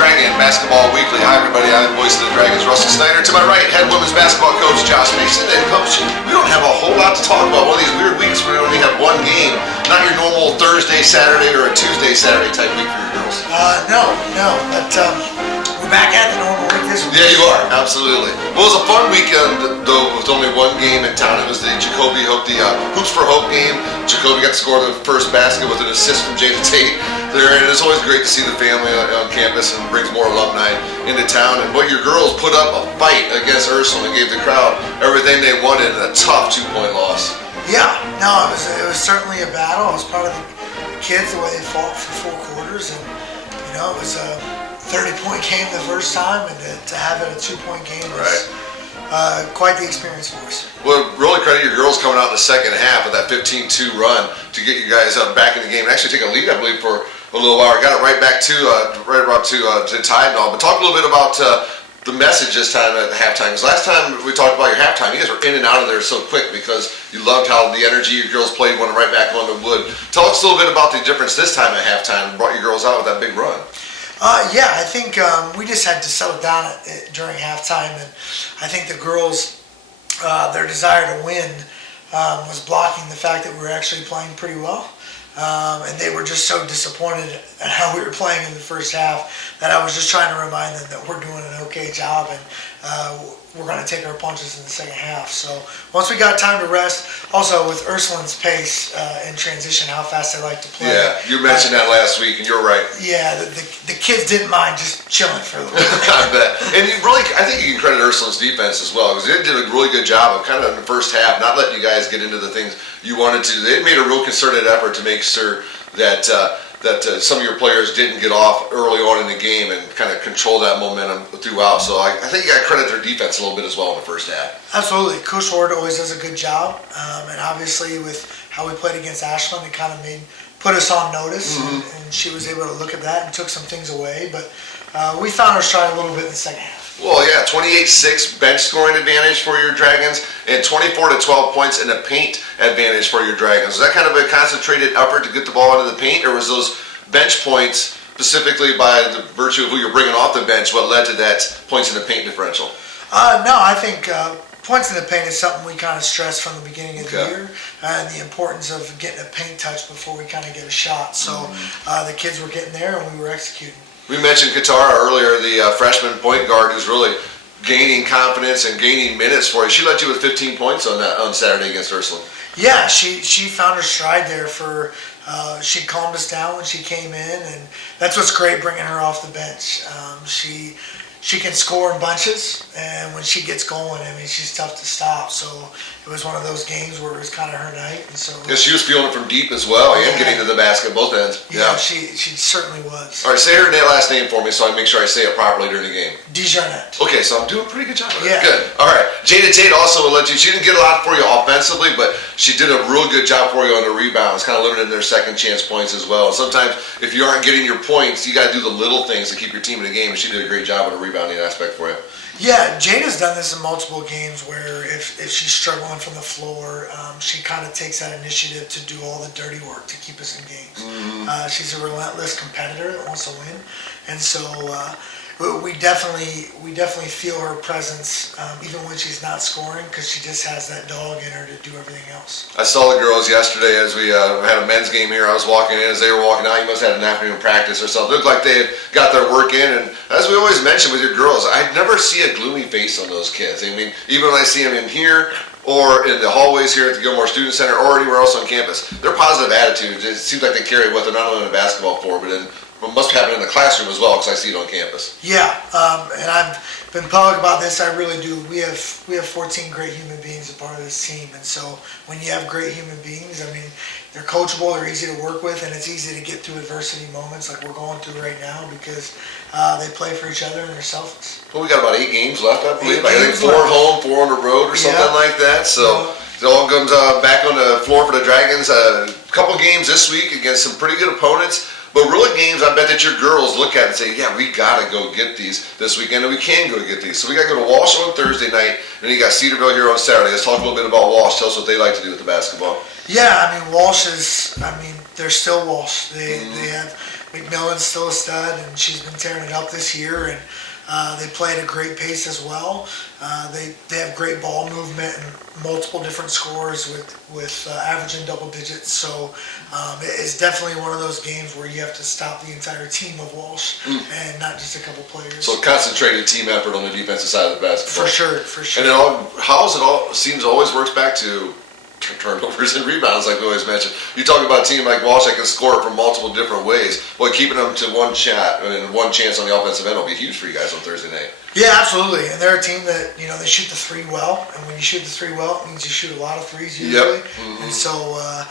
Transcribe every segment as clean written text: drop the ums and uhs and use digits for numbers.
Dragon Basketball Weekly. Hi, everybody. I'm the voice of the Dragons, Russell Snyder. To my right, head women's basketball coach Josh Mason. And coach, we don't have a whole lot to talk about. One of these weird weeks where we only have one game, not your normal Thursday, Saturday, or a Tuesday, Saturday type week for your girls. No. But we're back at the normal week this week. Yeah, you are. Absolutely. Well, it was a fun weekend, though, with only one game in town. It was the Jacoby Hope, the Hoops for Hope game. Jacoby got to score the first basket with an assist from Jada Tate there, and it's always great to see the family on campus and brings more alumni into town. And what your girls put up a fight against Ursuline and gave the crowd everything they wanted in a tough 2-point loss. Yeah, no, it was certainly a battle. I was proud of the kids, the way they fought for 4 quarters, and it was a 30-point game the first time, and to have it a 2-point game was quite the experience for us. Well, really credit your girls coming out in the second half of that 15-2 run to get you guys back in the game and actually take a lead, I believe, for a little while. Got it right back to tie and all. But talk a little bit about the message this time at halftime. Because last time we talked about your halftime, you guys were in and out of there so quick because you loved how the energy your girls played, went right back on the wood. Tell us a little bit about the difference this time at halftime and brought your girls out with that big run. I think we just had to settle down during halftime, and I think the girls, their desire to win was blocking the fact that we were actually playing pretty well. And they were just so disappointed at how we were playing in the first half that I was just trying to remind them that we're doing an okay job, and we're going to take our punches in the second half. So once we got time to rest, also with Ursuline's pace in transition, how fast they like to play. Yeah, you mentioned that last week, and you're right. Yeah, the kids didn't mind just chilling for a little bit. I bet. And I think you can credit Ursuline's defense as well, because they did a really good job of kind of in the first half not letting you guys get into the things you wanted to. They made a real concerted effort to make sure that some of your players didn't get off early on in the game and kind of control that momentum throughout. So I think you got to credit their defense a little bit as well in the first half. Absolutely. Coach Ward always does a good job. And obviously with how we played against Ashland, it kind of put us on notice. Mm-hmm. and she was able to look at that and took some things away. But we found our stride a little bit in the second half. Well, yeah, 28-6 bench scoring advantage for your Dragons and 24-12 points in the paint advantage for your Dragons. Was that kind of a concentrated effort to get the ball into the paint, or was those bench points specifically by the virtue of who you're bringing off the bench what led to that points in the paint differential? No, I think points in the paint is something we kind of stressed from the beginning of the year, and the importance of getting a paint touch before we kind of get a shot. So the kids were getting there and we were executing. We mentioned Katara earlier, the freshman point guard who's really gaining confidence and gaining minutes for you. She led you with 15 points on Saturday against Ursuline. Yeah, she found her stride there. She calmed us down when she came in, and that's what's great bringing her off the bench. She can score in bunches, and when she gets going, I mean, she's tough to stop. So it was one of those games where it was kind of her night. And so she was feeling it from deep as well, and getting to the basket both ends. Yeah, she certainly was. All right, say her last name for me so I make sure I say it properly during the game. DeJarnette. Okay, so I'm doing a pretty good job. Yeah. Good. All right. Jada Tate also led you. She didn't get a lot for you offensively, but she did a real good job for you on the rebounds, kind of limiting their second chance points as well. And sometimes if you aren't getting your points, you got to do the little things to keep your team in the game, and she did a great job with the rebounding aspect for you. Yeah, Jada's done this in multiple games where if she's struggling from the floor, she kind of takes that initiative to do all the dirty work to keep us in games. Mm-hmm. She's a relentless competitor that wants to win, and so we definitely feel her presence even when she's not scoring, because she just has that dog in her to do everything else. I saw the girls yesterday as we had a men's game here. I was walking in. As they were walking out, you must have had an afternoon practice or something. It looked like they had got their work in, and as we always mention with your girls, I never see a gloomy face on those kids. I mean, even when I see them in here or in the hallways here at the Gilmore Student Center or anywhere else on campus, their positive attitude, it seems like they carry with them not only in the basketball floor, but it must happen in the classroom as well, because I see it on campus. Yeah, and I've been public about this. I really do. We have 14 great human beings a part of this team, and so when you have great human beings, I mean, they're coachable, they're easy to work with, and it's easy to get through adversity moments like we're going through right now because they play for each other and they're selfless. Well, we got about 8 games left, I believe. I think 4 at home, 4 on the road, or something like that. So it all comes back on the floor for the Dragons. A couple games this week against some pretty good opponents. But really games I bet that your girls look at and say, yeah, we got to go get these this weekend, and we can go get these. So we got to go to Walsh on Thursday night, and then you got Cedarville here on Saturday. Let's talk a little bit about Walsh. Tell us what they like to do with the basketball. Yeah, I mean, Walsh is, they're still Walsh. They have McMillan's still a stud, and she's been tearing it up this year. And they play at a great pace as well. They have great ball movement and multiple different scores with averaging double digits. So it's definitely one of those games where you have to stop the entire team of Walsh and not just a couple players. So concentrated team effort on the defensive side of the basketball. For sure. And it seems always works back to turnovers and rebounds, like we always mention. You talk about a team like Walsh that can score from multiple different ways. Well, keeping them to one shot and one chance on the offensive end will be huge for you guys on Thursday night. Yeah, absolutely. And they're a team that, they shoot the three well. And when you shoot the three well, it means you shoot a lot of threes usually. Yep. Mm-hmm. And so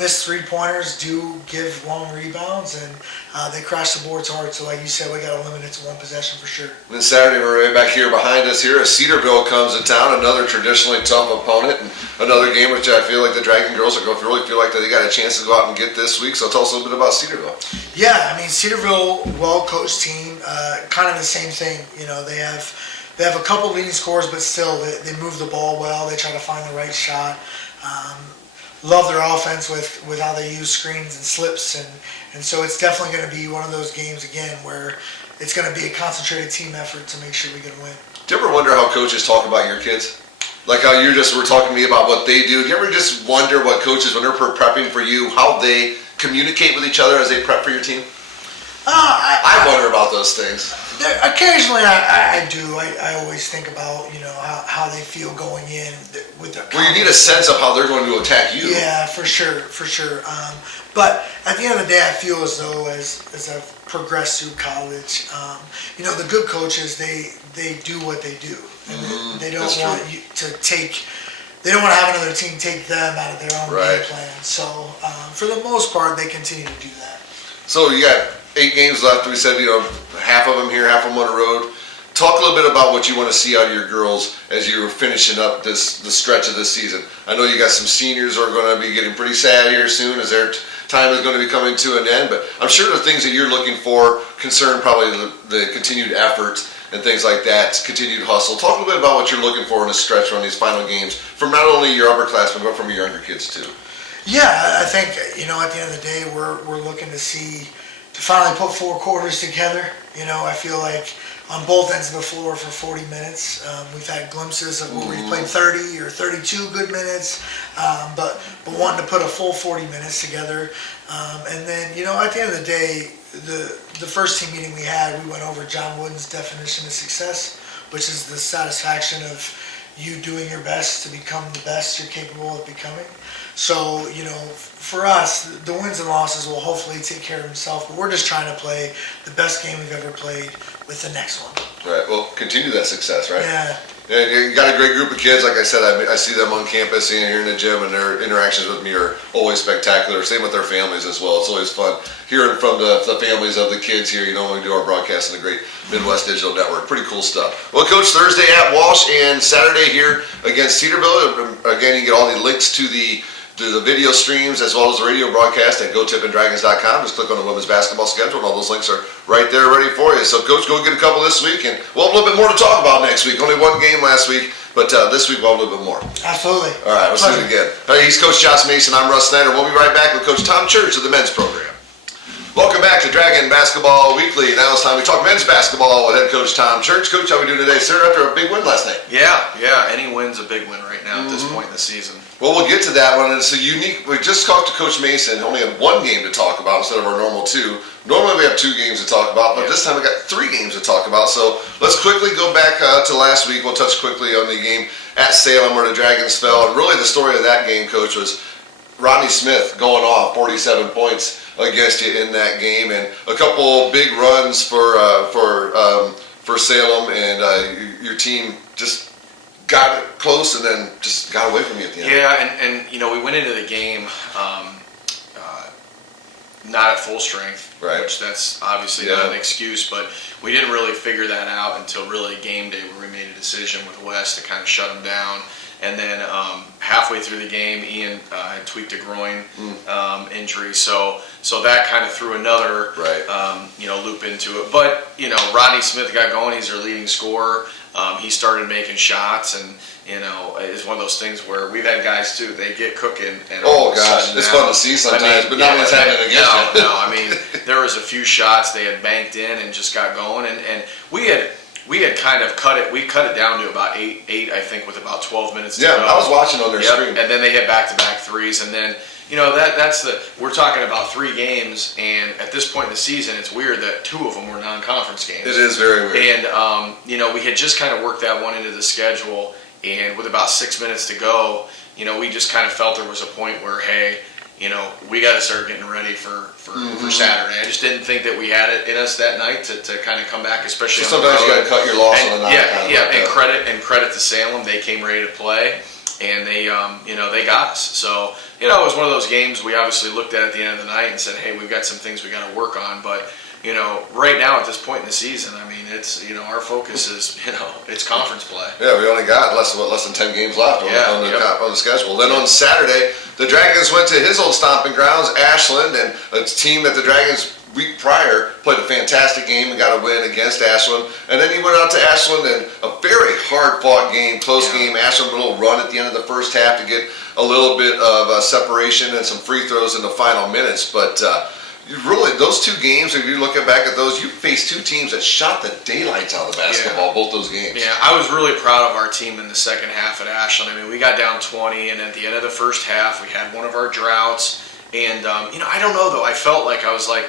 missed three-pointers do give long rebounds, and they crash the boards hard. So like you said, we got to limit it to one possession for sure. And then Saturday, we're right back here behind us here as Cedarville comes to town, another traditionally tough opponent, and another game which I feel like the Dragon girls are going to really feel like that they got a chance to go out and get this week. So tell us a little bit about Cedarville. Yeah, I mean, Cedarville, well-coached team, kind of the same thing. They have a couple leading scorers, but still they move the ball well. They try to find the right shot. Love their offense with how they use screens and slips, and so it's definitely going to be one of those games again where it's going to be a concentrated team effort to make sure we can win. Do you ever wonder how coaches talk about your kids? Like how you were talking to me about what they do. Do you ever just wonder what coaches, when they're prepping for you, how they communicate with each other as they prep for your team? I wonder about those things. Occasionally I do. I always think about, how they feel going in with their confidence. Well, you need a sense of how they're going to attack you. Yeah, for sure. But at the end of the day, I feel as though as I've progressed through college, the good coaches, they do what they do. And they don't want you to they don't want to have another team take them out of their own game plan. So for the most part, they continue to do that. So you got 8 games left. We said, half of them here, half of them on the road. Talk a little bit about what you want to see out of your girls as you're finishing up the stretch of this season. I know you got some seniors who are going to be getting pretty sad here soon as their time is going to be coming to an end, but I'm sure the things that you're looking for concern probably the continued effort and things like that, continued hustle. Talk a little bit about what you're looking for in a stretch on these final games from not only your upperclassmen, but from your younger kids too. Yeah, I think, at the end of the day, we're looking to finally put 4 quarters together. I feel like on both ends of the floor for 40 minutes. We've had glimpses of where we played 30 or 32 good minutes, but wanting to put a full 40 minutes together. And then, at the end of the day, the first team meeting we had, we went over John Wooden's definition of success, which is the satisfaction of you doing your best to become the best you're capable of becoming. So, for us, the wins and losses will hopefully take care of themselves, but we're just trying to play the best game we've ever played with the next one. Right. Well, continue that success, right? Yeah. And you got a great group of kids. Like I said, I see them on campus and here in the gym, and their interactions with me are always spectacular. Same with their families as well. It's always fun hearing from the families of the kids here, when we do our broadcast on the great Midwest Digital Network. Pretty cool stuff. Well, Coach, Thursday at Walsh and Saturday here against Cedarville. Again, you get all the links to the video streams as well as the radio broadcast at GoTippinDragons.com. Just click on the women's basketball schedule, and all those links are right there ready for you. So, Coach, go get a couple this week, and we'll have a little bit more to talk about next week. Only one game last week, but this week we'll have a little bit more. Absolutely. All right, we'll see you again. He's Coach Josh Mason. I'm Russ Snyder. We'll be right back with Coach Tom Church of the men's program. Welcome back to Dragon Basketball Weekly. Now it's time to talk men's basketball with head coach Tom Church. Coach, how are we doing today, sir, after a big win last night? Yeah. Any win's a big win right now at this point in the season. Well, we'll get to that one. It's a unique. We just talked to Coach Mason. Only had 1 game to talk about instead of our normal 2. Normally we have 2 games to talk about, but this time we got 3 games to talk about. So let's quickly go back to last week. We'll touch quickly on the game at Salem where the Dragons fell. And really the story of that game, Coach, was Rodney Smith going off 47 points against you in that game, and a couple big runs for Salem, and your team just got it close and then just got away from you at the end. Yeah, and we went into the game not at full strength, right. Which that's obviously not an excuse, but we didn't really figure that out until really game day where we made a decision with Wes to kind of shut them down. And then halfway through the game, Ian had tweaked a groin injury, so that kind of threw another loop into it. But Rodney Smith got going; he's our leading scorer. He started making shots, and it's one of those things where we've had guys too. They get cooking, and all of a sudden than It's that. fun to see sometimes, but not when it's happening against you. No, I mean, there was a few shots they had banked in and just got going, and we had kind of cut it down to about eight, I think, with about 12 minutes to go. I was watching on their stream. And then they hit back-to-back threes, and then, we're talking about 3 games, and at this point in the season, it's weird that 2 of them were non-conference games. It is very weird. And, we had just kind of worked that one into the schedule, and with about 6 minutes to go, we just kind of felt there was a point where, hey, we got to start getting ready for Saturday. I just didn't think that we had it in us that night to kind of come back, especially So on the sometimes road. you got to cut your loss on the night. And credit to Salem, they came ready to play, and they got us. So it was one of those games we obviously looked at the end of the night and said, hey, we've got some things we got to work on, but. Right now at this point in the season, I mean, it's our focus is it's conference play. Yeah, we only got less than 10 games left on the schedule. Then on Saturday, the Dragons went to his old stomping grounds, Ashland, and a team that the Dragons week prior played a fantastic game and got a win against Ashland. And then he went out to Ashland and a very hard-fought game, close game. Ashland a little run at the end of the first half to get a little bit of separation and some free throws in the final minutes, but. Really, those 2 games, if you're looking back at those, you faced 2 teams that shot the daylights out of the basketball, both those games. Yeah, I was really proud of our team in the second half at Ashland. I mean, we got down 20, and at the end of the first half, we had one of our droughts. And, I don't know, though. I felt like I was like,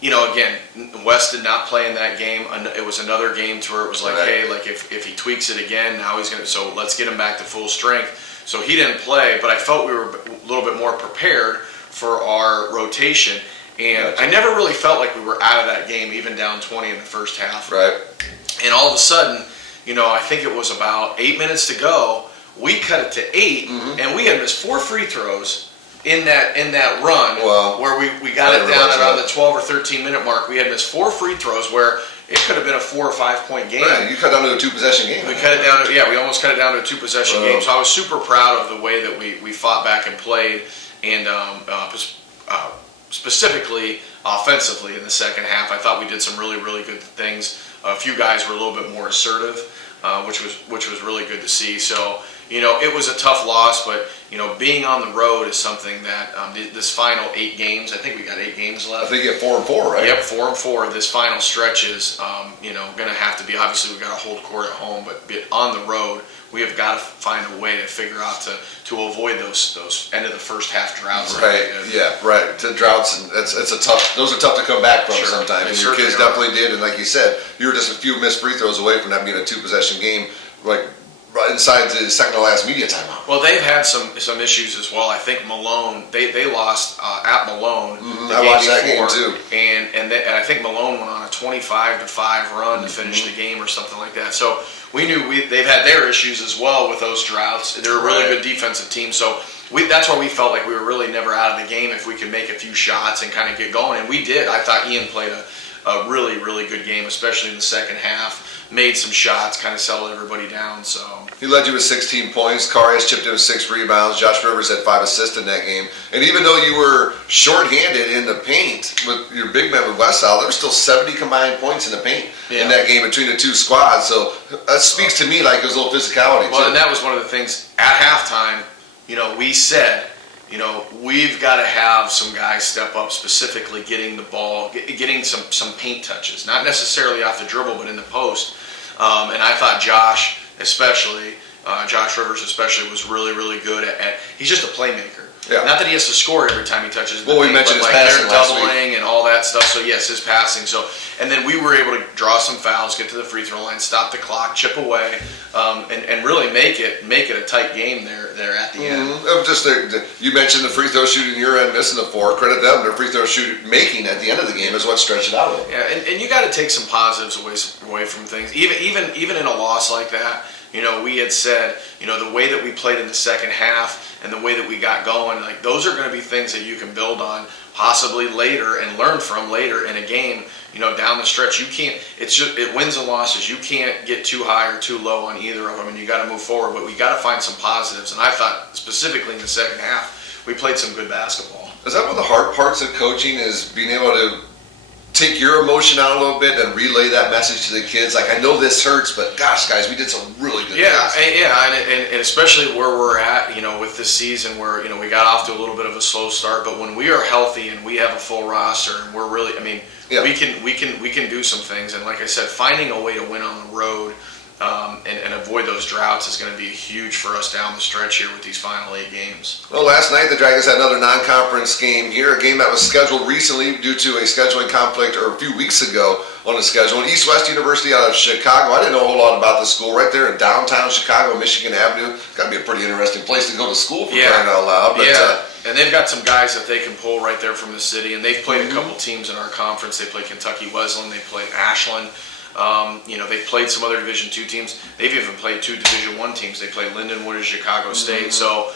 again, West did not play in that game. It was another game to where it was like, hey, like if he tweaks it again, now he's going to, so let's get him back to full strength. So he didn't play, but I felt we were a little bit more prepared for our rotation. And I never really felt like we were out of that game, even down 20 in the first half. Right. And all of a sudden, I think it was about 8 minutes to go, we cut it to 8, and we had missed 4 free throws in that run where we got it down around the 12 or 13 minute mark. We had missed 4 free throws where it could have been a 4 or 5 point game. Right, you cut down to a 2-possession game. We cut it down to, we almost cut it down to a 2-possession game. So I was super proud of the way that we fought back and played, and specifically offensively in the second half. I thought we did some really, really good things. A few guys were a little bit more assertive, which was really good to see. So, it was a tough loss, but, being on the road is something that this final 8 games, I think we got 8 games left. I think you get 4 and 4, right? Yep, 4 and 4. This final stretch is, going to have to be, obviously we got to hold court at home, but on the road, we have got to find a way to figure out to avoid those end of the first half droughts. Right. Yeah. Right. To droughts, and it's a tough. Those are tough to come back from sometimes. And your kids definitely did, and like you said, you were just a few missed free throws away from that being a 2-possession game, like right inside the second to last media timeout. Well, they've had some issues as well. I think Malone, they lost at Malone. I watched that game too. And I think Malone went on a 25-5 run to finish the game or something like that. So we knew they've had their issues as well with those droughts. They're a really good defensive team. So that's why we felt like we were really never out of the game if we could make a few shots and kind of get going. And we did. I thought Ian played a really, really good game, especially in the second half. Made some shots, kind of settled everybody down. So he led you with 16 points. Karius chipped in with 6 rebounds. Josh Rivers had 5 assists in that game. And even though you were shorthanded in the paint with your big man with Westall, there were still 70 combined points in the paint in that game between the 2 squads. So that speaks to me like there's a little physicality. Well, and that was one of the things at halftime. We said, we've got to have some guys step up, specifically getting the ball, getting some paint touches, not necessarily off the dribble, but in the post. And I thought Josh Rivers especially was really, really good at he's just a playmaker. Yeah. Not that he has to score every time he touches the paint, we mentioned his passing last week. Doubling and all that stuff. So yes, his passing. So and then we were able to draw some fouls, get to the free throw line, stop the clock, chip away, and really make it a tight game there at the end. Just you mentioned the free throw shooting your end, missing the 4. Credit them. Their free throw shooting making at the end of the game is what stretched it out. Yeah, and you got to take some positives away from things. Even in a loss like that. We had said, the way that we played in the second half and the way that we got going, like those are going to be things that you can build on possibly later and learn from later in a game. Down the stretch, you can't. It wins and losses. You can't get too high or too low on either of them, and you got to move forward. But we got to find some positives. And I thought specifically in the second half, we played some good basketball. Is that one of the hard parts of coaching? Is being able to take your emotion out a little bit and relay that message to the kids? Like, I know this hurts, but gosh, guys, we did some really good things. And especially where we're at, with this season where, we got off to a little bit of a slow start, but when we are healthy and we have a full roster and we're really, we can do some things. And like I said, finding a way to win on the road and avoid those droughts is going to be huge for us down the stretch here with these final 8 games. Well, last night the Dragons had another non-conference game here, a game that was scheduled recently due to a scheduling conflict or a few weeks ago on the schedule. East-West University out of Chicago. I didn't know a whole lot about the school. Right there in downtown Chicago, Michigan Avenue. It's got to be a pretty interesting place to go to school for crying out loud. But, and they've got some guys that they can pull right there from the city, and they've played a couple teams in our conference. They played Kentucky Wesleyan, they played Ashland. They've played some other Division II teams. They've even played 2 Division I teams. They played Lindenwood and Chicago State. So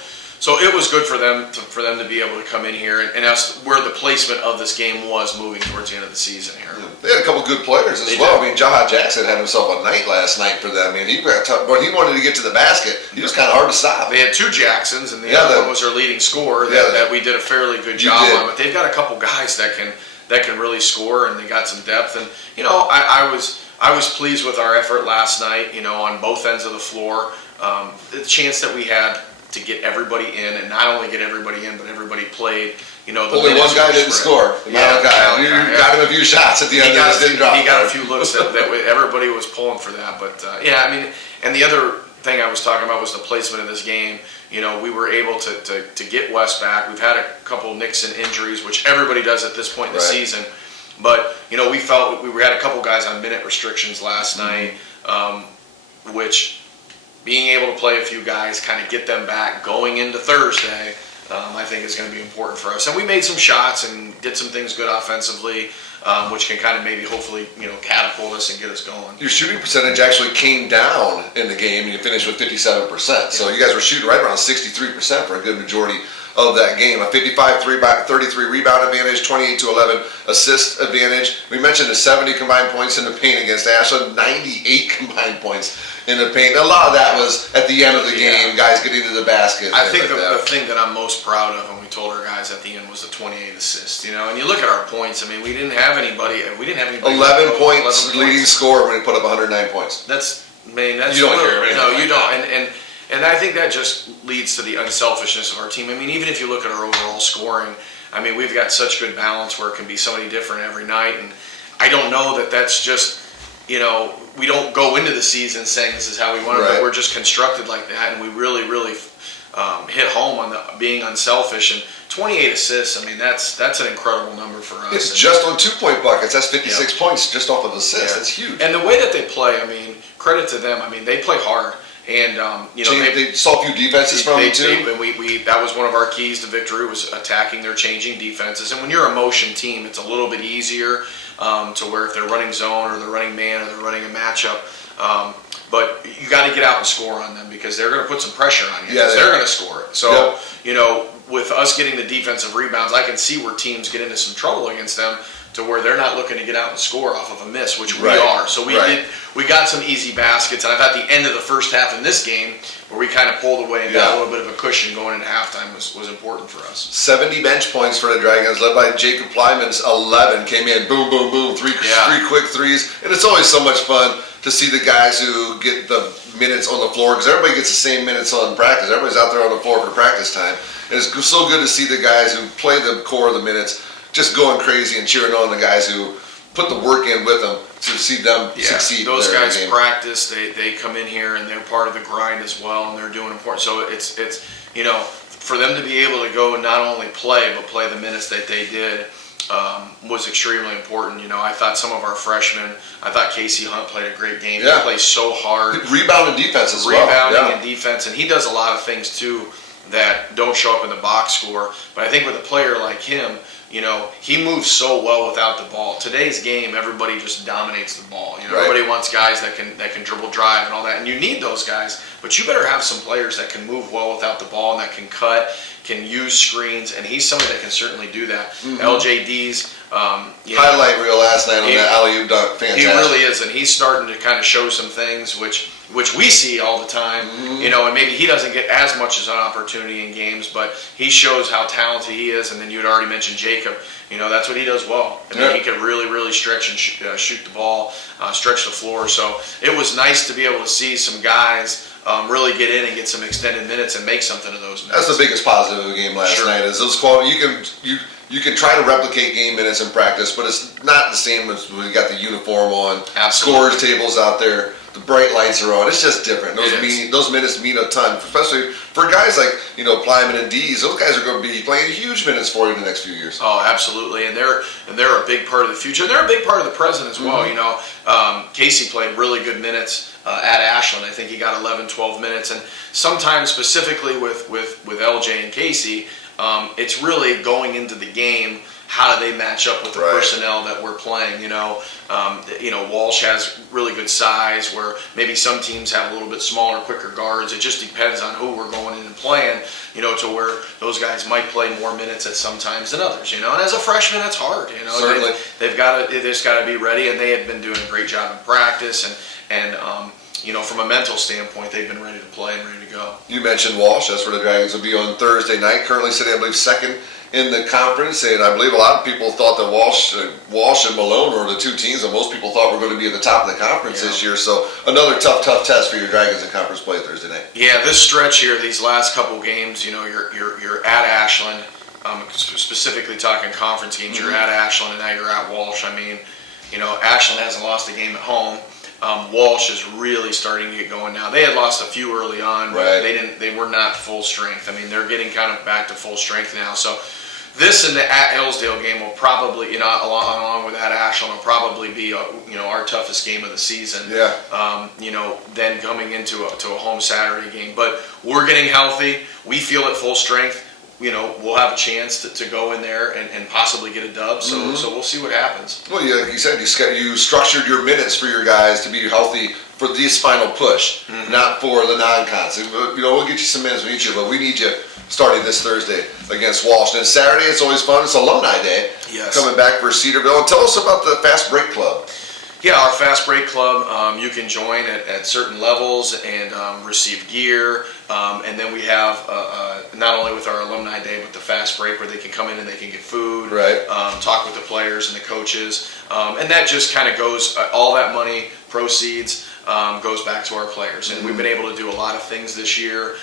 it was good for them to be able to come in here and that's where the placement of this game was moving towards the end of the season here. They had a couple good players as well. Jaha Jackson had himself a night last night for them. He got tough, but he wanted to get to the basket. He was kind of hard to stop. They had 2 Jacksons, and the other one was their leading scorer that we did a fairly good job on. But they've got a couple guys that can really score, and they got some depth. And I was pleased with our effort last night, on both ends of the floor. The chance that we had to get everybody in, and not only get everybody in, but everybody played. Only one guy didn't score. You got him a few shots at the end. He got a few looks that everybody was pulling for that. But and the other thing I was talking about was the placement of this game. We were able to get West back. We've had a couple nicks and injuries, which everybody does at this point in the season. But, we felt we had a couple guys on minute restrictions last night, which being able to play a few guys, kind of get them back going into Thursday, I think is going to be important for us. And we made some shots and did some things good offensively, which can kind of maybe hopefully, catapult us and get us going. Your shooting percentage actually came down in the game, and you finished with 57%. So you guys were shooting right around 63% for a good majority of that game. A 55-33 rebound advantage, 28-11 assist advantage. We mentioned the 70 combined points in the paint against Ashland, 98 combined points in the paint. A lot of that was at the end of the game, guys getting to the basket. I think the thing that I'm most proud of, and we told our guys at the end, was the 28 assists. And you look at our points. We didn't have anybody. 11 points leading scorer when he put up 109 points. That's you don't care. No, you don't. And I think that just leads to the unselfishness of our team. Even if you look at our overall scoring, we've got such good balance where it can be somebody different every night. And I don't know that that's just, we don't go into the season saying this is how we want it, but we're just constructed like that. And we really, really hit home on being unselfish. And 28 assists, that's an incredible number for us. It's just on 2-point buckets. That's 56 points just off of assists. That's huge. And the way that they play, credit to them. They play hard. And they saw a few defenses from them too. And that was one of our keys to victory, was attacking their changing defenses. And when you're a motion team, it's a little bit easier to where if they're running zone or they're running man or they're running a matchup. But you got to get out and score on them because they're going to put some pressure on you. They're going to score it. So with us getting the defensive rebounds, I can see where teams get into some trouble against them, to where they're not looking to get out and score off of a miss, which we are. So we got some easy baskets, and I thought the end of the first half in this game, where we kind of pulled away and got a little bit of a cushion going into halftime, was important for us. 70 bench points for the Dragons, led by Jacob Plyman's 11, came in, boom, boom, boom, three quick threes, and it's always so much fun to see the guys who get the minutes on the floor, because everybody gets the same minutes on practice. Everybody's out there on the floor for practice time. And it's so good to see the guys who play the core of the minutes just going crazy and cheering on the guys who put the work in with them to see them succeed. Those guys practice. They come in here and they're part of the grind as well, and they're doing important. So it's for them to be able to go and not only play but play the minutes that they did was extremely important. I thought some of our freshmen. I thought Casey Hunt played a great game. He plays so hard. Rebound and defense as well. Rebounding and defense, and he does a lot of things too that don't show up in the box score. But I think with a player like him, he moves so well without the ball. Today's game, everybody just dominates the ball. Everybody wants guys that can dribble, drive, and all that. And you need those guys, but you better have some players that can move well without the ball and that can cut, can use screens, and he's somebody that can certainly do that. LJD's highlight reel last night on that alley-oop dunk, fantastic. He really is, and he's starting to kind of show some things which which we see all the time, and maybe he doesn't get as much as an opportunity in games, but he shows how talented he is. And then you had already mentioned Jacob. That's what he does well. I mean, he can really, really stretch and shoot the ball, stretch the floor. So it was nice to be able to see some guys really get in and get some extended minutes and make something of those minutes. That's the biggest positive of the game last night. Is those quality. You can try to replicate game minutes in practice, but it's not the same as when you got the uniform on, scores tables out there, the bright lights are on. It's just different. Those minutes mean a ton, especially for guys like Plyman and Dees. Those guys are going to be playing huge minutes for you in the next few years. Oh, absolutely, and they're a big part of the future. They're a big part of the present as well. Casey played really good minutes at Ashland. I think he got 11, 12 minutes, and sometimes specifically with LJ and Casey. It's really going into the game. How do they match up with the personnel that we're playing? Walsh has really good size, where maybe some teams have a little bit smaller, quicker guards. It just depends on who we're going in and playing. To where those guys might play more minutes at some times than others. And as a freshman, it's hard. Certainly. They just got to be ready, and they have been doing a great job in practice and from a mental standpoint, they've been ready to play and ready to go. You mentioned Walsh. That's where the Dragons will be on Thursday night. Currently sitting, I believe, second in the conference. And I believe a lot of people thought that Walsh and Malone were the two teams that most people thought were going to be at the top of the conference this year. So another tough test for your Dragons in conference play Thursday night. Yeah, this stretch here, these last couple games, you're at Ashland. Specifically talking conference games, you're at Ashland and now you're at Walsh. I mean, Ashland hasn't lost a game at home. Walsh is really starting to get going now. They had lost a few early on, but they were not full strength. I mean, they're getting kind of back to full strength now. So this and the at Hillsdale game will probably, along with at Ashland, will probably be, our toughest game of the season. Yeah. Then coming into a home Saturday game. But we're getting healthy. We feel at full strength. We'll have a chance to go in there and possibly get a dub. So we'll see what happens. Well, like you said, you structured your minutes for your guys to be healthy for this final push, not for the non-cons. We'll get you some minutes with each of you, but we need you starting this Thursday against Walsh. And Saturday, it's always fun. It's Alumni Day. Yes. Coming back for Cedarville. And tell us about the Fast Break Club. Yeah, our Fast Break Club, you can join at certain levels and receive gear. And then we have, not only with our Alumni Day, but the Fast Break where they can come in and they can get food, talk with the players and the coaches. And that just kind of goes, all that money, proceeds, goes back to our players. And we've been able to do a lot of things this year.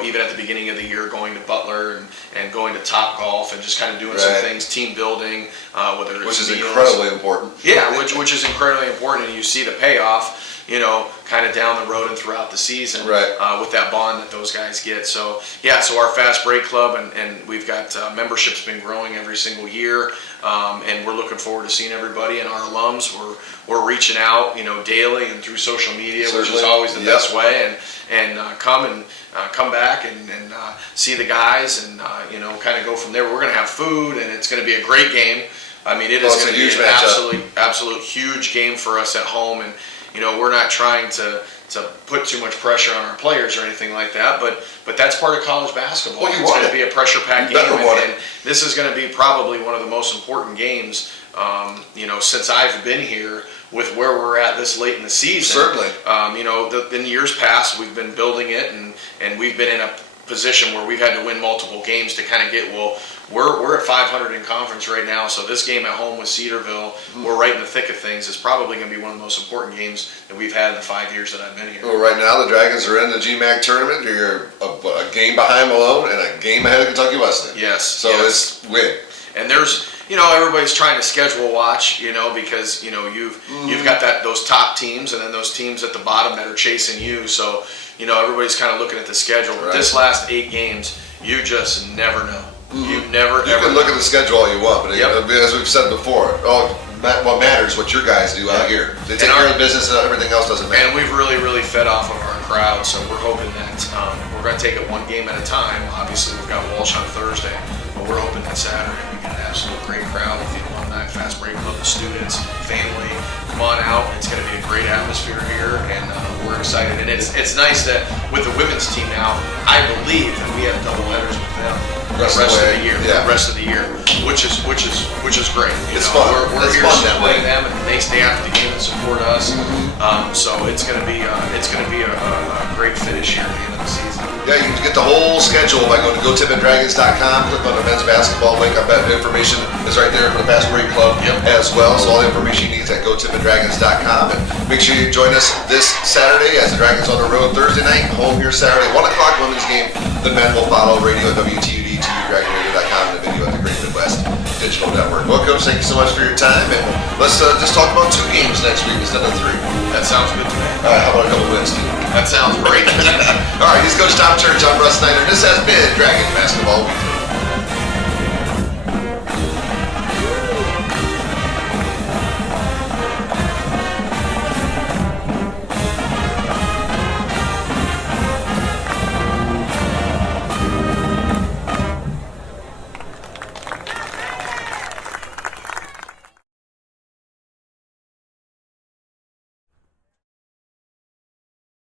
Even at the beginning of the year, going to Butler and going to Top Golf and just kind of doing some things, team building, whether it's which is meals. Incredibly important. Yeah, which is incredibly important, and you see the payoff, kind of down the road and throughout the season with that bond that those guys get. So our Fast Break Club, and we've got membership's been growing every single year, and we're looking forward to seeing everybody and our alums. We're reaching out, daily and through social media, which is always the best way, and come back and see the guys and kind of go from there. We're going to have food, and it's going to be a great game. I mean, it is going to be an absolute huge game for us at home, and we're not trying to put too much pressure on our players or anything like that, but that's part of college basketball. Well, it's going to be a pressure-packed game, and this is going to be probably one of the most important games, since I've been here with where we're at this late in the season. Certainly. In years past, we've been building it, and we've been in a position where we've had to win multiple games to kind of get, we're at 500 in conference right now, so this game at home with Cedarville, we're right in the thick of things. It's probably going to be one of the most important games that we've had in the 5 years that I've been here. Well, right now the Dragons are in the GMAC tournament. You're a game behind Malone and a game ahead of Kentucky Wesleyan. Yes. So it's win. And there's, everybody's trying to schedule watch, because, you've got those top teams and then those teams at the bottom that are chasing you. So, everybody's kind of looking at the schedule. But this last 8 games, you just never know. You can look at the schedule all you want, but as we've said before, what matters is what your guys do out here. They take care of the business and everything else doesn't matter. And we've really fed off of our crowd, so we're hoping that we're going to take it one game at a time. Obviously, we've got Walsh on Thursday, but we're open on Saturday. We got an absolute great crowd with the alumni, Fast Break Club, the students, family. Come on out. It's going to be a great atmosphere here, and we're excited. And it's nice that with the women's team now, I believe that we have double headers with them the rest of the year. Yeah. The rest of the year, which is great. It's fun. We're It's here fun that way. supporting them, and they stay after the game and support us. So it's going to be a great finish here at the end of the season. Yeah, you can get the whole schedule by going to GoTiffinDragons.com. Click on the men's basketball link. I bet the information is right there for the Fast Break Club as well. So all the information you need is at GoTiffinDragons.com. And make sure you join us this Saturday as the Dragons on the road. Thursday night, home here Saturday, 1 o'clock women's game. The men will follow radio at WTUD, TVDragonRadio.com, and the video at the Great Midwest Digital Network. Well, Coach, thank you so much for your time. And let's just talk about 2 games next week instead of 3. That sounds good to me. How about a couple wins, too? That sounds great. All right, he's Coach Tom Church. I'm Russ Snyder. This has been Dragon Basketball Weekly.